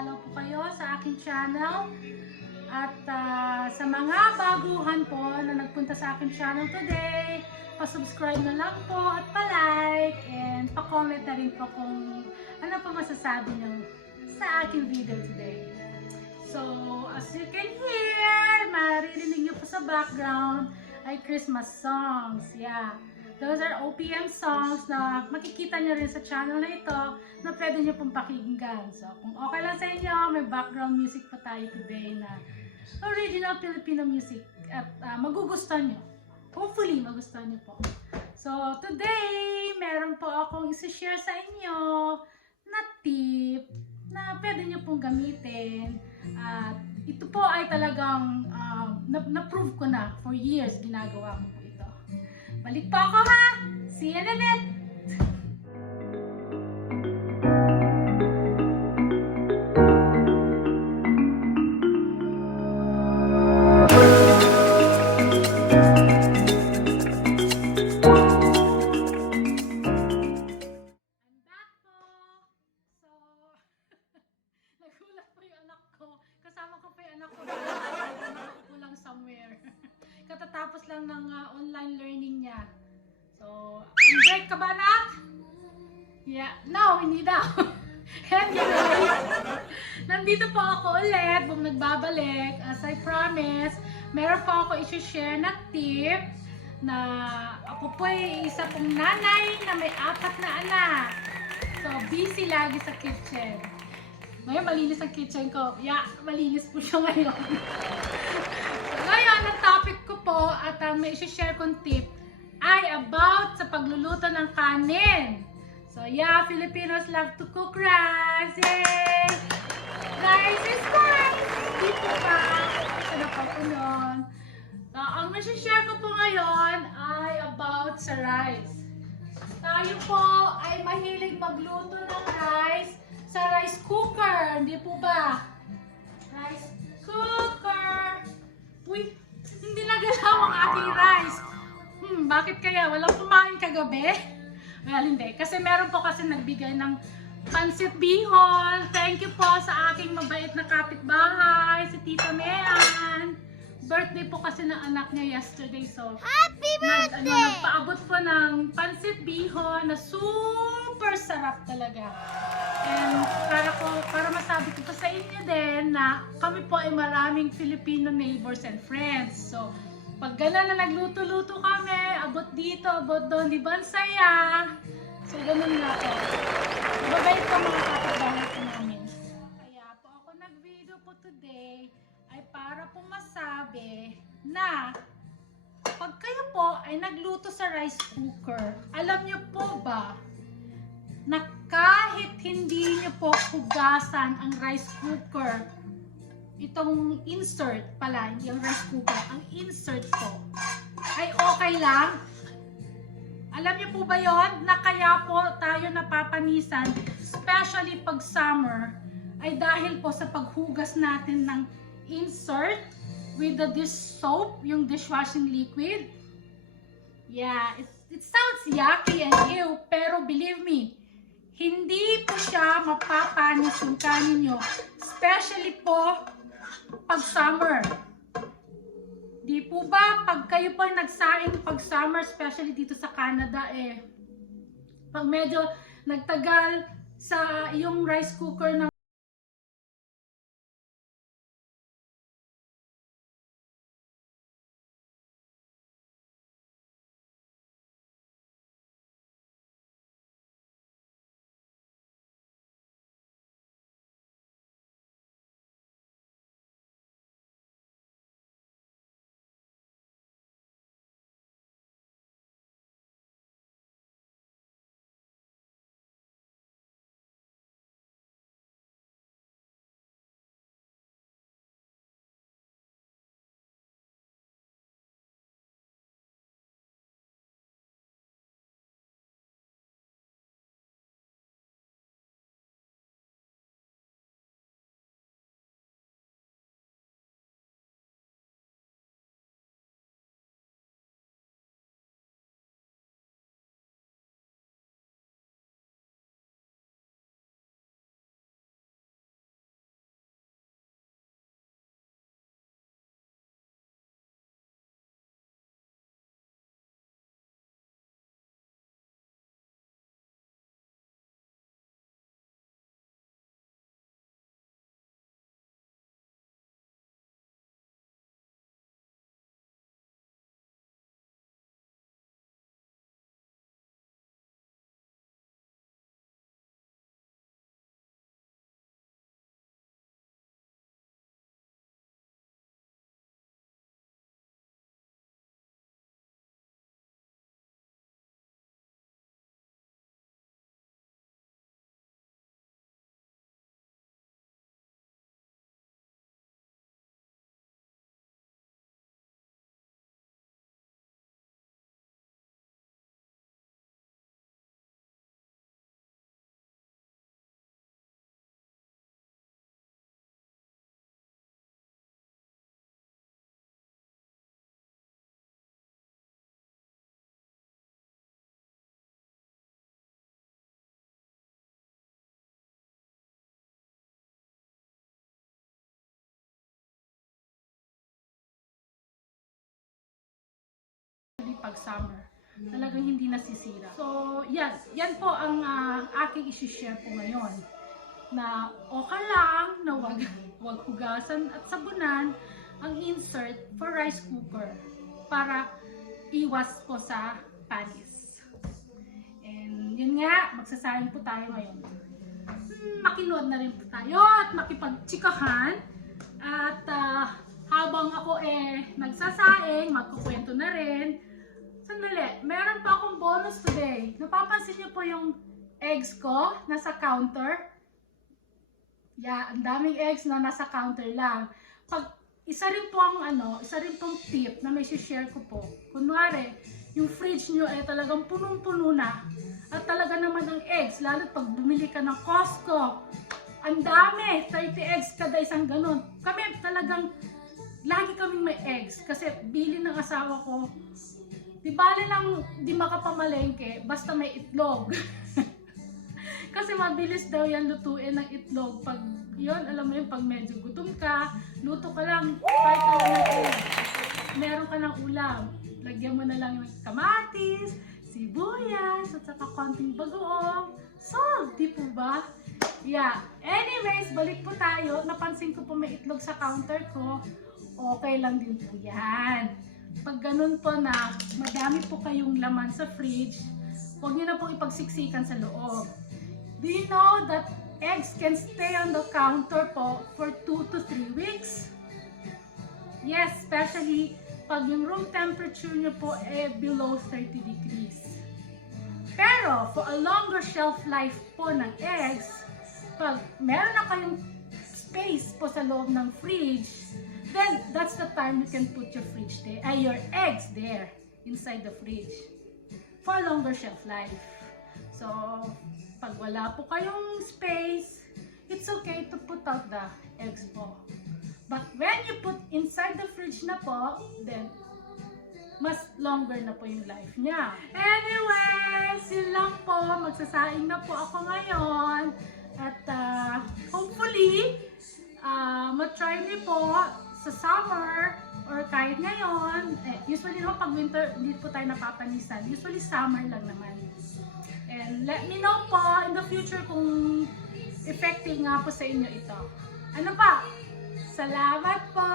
pumapalaw po kayo sa aking channel. At sa mga baguhan po na nagpunta sa aking channel today, pa-subscribe na lang po at pa-like and pa-comment na rin po kung ano pa masasabi nyo sa aking video today. So, as you can hear, maririnig nyo po sa background ay Christmas songs. Yeah. Those are OPM songs na makikita nyo rin sa channel na ito na pwede nyo pong pakinggan. So, kung okay lang sa inyo, may background music pa tayo today na original Filipino music at magugustuhan nyo. Hopefully, magustuhan nyo po. So, today, meron po akong isi-share sa inyo na tip na pwede nyo pong gamitin. At ito po ay talagang na-prove ko na for years ginagawa ko po ito. Balik po ako ha! See you in a minute! Nagulat po yung anak ko. Kasama ko pa yung anak ko. Kulang somewhere. Katatapos lang ng online learning niya. So, break ka ba, anak? Yeah. No, hindi daw. Anyway, nandito po ako ulit. Kung nagbabalik, as I promised, meron po ako isi-share na tip na ako po ay isa pong nanay na may 4 na anak. So, busy lagi sa kitchen. Ngayon, malinis ang kitchen ko. Yeah, malinis po siya ngayon. So, ngayon, ang topic ko po at may isi-share kong tip ay about sa pagluluto ng kanin. So, yeah, Filipinos love to cook rice. Yay! Rice is nice! Dito pa. Ito na po po nun. So, ang isi-share ko po ngayon ay about sa rice. Tayo po ay mahilig magluto ng rice sa rice cooker, hindi po ba? Rice cooker. Uy, hindi nagalaw ang aking rice. Bakit kaya? Walang kumain kagabi? Well, hindi. Kasi meron po kasi nagbigay ng pansit bihon. Thank you po sa aking mabait na kapitbahay, si Tita Mean. Birthday po kasi ng anak niya yesterday. So, happy birthday! Nagpaabot po ng pansit bihon na super sarap talaga. And para masabi ko pa sa inyo din na kami po ay maraming Filipino neighbors and friends. So, pag gano'n na nagluto-luto kami, abot dito, abot doon, di ba ang saya? So, gano'n na po. Mabait po mga kapitbahay po namin. Kaya po ako nag-video po today ay para po masabi na pag kayo po ay nagluto sa rice cooker, alam nyo po ba na kahit hindi nyo po hugasan ang rice cooker, itong insert pala, hindi ang rice cooker, ang insert po, ay okay lang? Alam niyo po ba yon na kaya po tayo napapanisan, especially pag summer, ay dahil po sa paghugas natin ng insert with the dish soap, yung dishwashing liquid. Yeah, it sounds yucky and ew, pero believe me, hindi po siya mapapanis yung kanin nyo, especially po pag summer. Di po ba, pag kayo po nagsaing pag summer, especially dito sa Canada, pag medyo nagtagal sa yung rice cooker ng especially pag summer. Talagang hindi nasisira. So, yan po ang aking isi-share po ngayon. Na okay lang na wag hugasan at sabunan ang insert for rice cooker para iwas po sa panis. And yun nga, magsasayang po tayo ngayon. Makinuod na rin po tayo at makipagtsikahan. At habang ako nagsasaing, magkukwento na rin. Sandali, meron pa akong bonus today. Napapansin niyo po yung eggs ko nasa counter? Yeah, ang daming eggs na nasa counter lang. Isa rin pong tip na may share ko po. Kunwari, yung fridge niyo ay talagang punong-puno na. At talaga naman ang eggs, lalo pag bumili ka ng Costco, ang dami, 30 eggs kada isang ganun. Kami talagang, lagi kaming may eggs. Kasi bili ng asawa ko, di bale lang di makapamalengke, basta may itlog. Kasi mabilis daw yan lutuin ng itlog. Pag yun, alam mo yun, pag medyo gutom ka, luto ka lang, kahit ka lang ng egg. Meron ka ng ulam. Lagyan mo na lang ng kamatis, sibuyas, at saka konting bagoong. Salt, di po ba? Yeah. Anyways, balik po tayo. Napansin ko po may itlog sa counter ko. Okay lang din po yan. Pag ganun po na madami po kayong laman sa fridge, huwag nyo na pong ipagsiksikan sa loob. Do you know that eggs can stay on the counter po for 2 to 3 weeks? Yes, especially pag yung room temperature nyo po below 30 degrees. Pero for a longer shelf life po ng eggs, pag meron na kayong space po sa loob ng fridge, then that's the time you can put your your eggs there inside the fridge for a longer shelf life. So, pag wala po kayong space, it's okay to put out the eggs po. But when you put inside the fridge na po, then mas longer na po yung life niya. Anyways, yun lang po. Magsasaing na po ako ngayon. At hopefully, matry niyo po sa summer or kahit ngayon. Usually naman pag winter, hindi po tayo napapanisan. Usually summer lang naman. And let me know po in the future kung effective nga po sa inyo ito. Ano pa? Salamat po!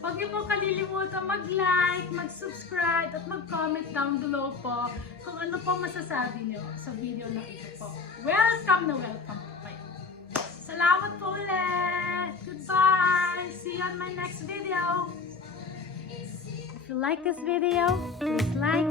Huwag niyo po kalilimutan mag-like, mag-subscribe, at mag-comment down below po kung ano po masasabi niyo sa video na ito po. Welcome na welcome po kayo. Salamat po ulit! Goodbye! See you on my next video! If you like this video, please like,